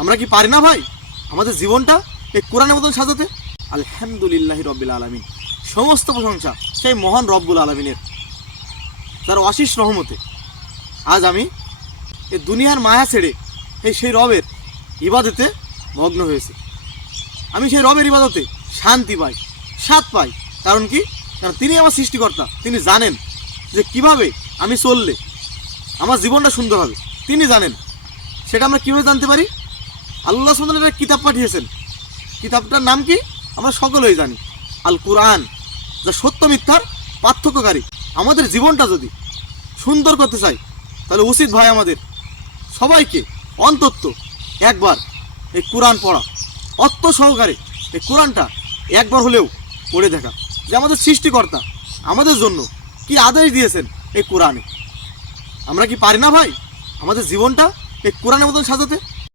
আমরা কি পারি না ভাই আমাদের জীবনটা এই কোরআনের মতন সাজাতে? আলহামদুলিল্লাহি রব্বিল আলামিন, সমস্ত প্রশংসা সেই মহান রব্বুল আলামিনের, তার অশেষ রহমতে আজ আমি এই দুনিয়ার মায়া ছেড়ে সেই রবের ইবাদতে মগ্ন হয়েছি। আমি সেই রবের ইবাদতে শান্তি পাই, স্বাদ পাই। কারণ কি? কারণ তিনি আমার সৃষ্টিকর্তা। তিনি জানেন যে কিভাবে আমি চললে আমার জীবনটা সুন্দর হবে, তিনি জানেন। সেটা আমরা কীভাবে জানতে পারি? আল্লাহ সুবহানাহু ওয়া তাআলা একটা কিতাব পাঠিয়েছেন। কিতাবটার নাম কি আমরা সকলেই জানি, আল কুরআন, যা সত্য মিথ্যার পার্থক্যকারী। আমাদের জীবনটা যদি সুন্দর করতে চাই তাহলে উচিত ভাই আমাদের সবাইকে অন্তত একবার এই কোরআন পড়া, অর্থ সহকারে এই কোরআনটা একবার হলেও পড়ে দেখা, যে আমাদের সৃষ্টিকর্তা আমাদের জন্য কি আদেশ দিয়েছেন এই কোরআনে। আমরা কি পারি না ভাই আমাদের জীবনটা এই কোরআনের মতন সাজাতে?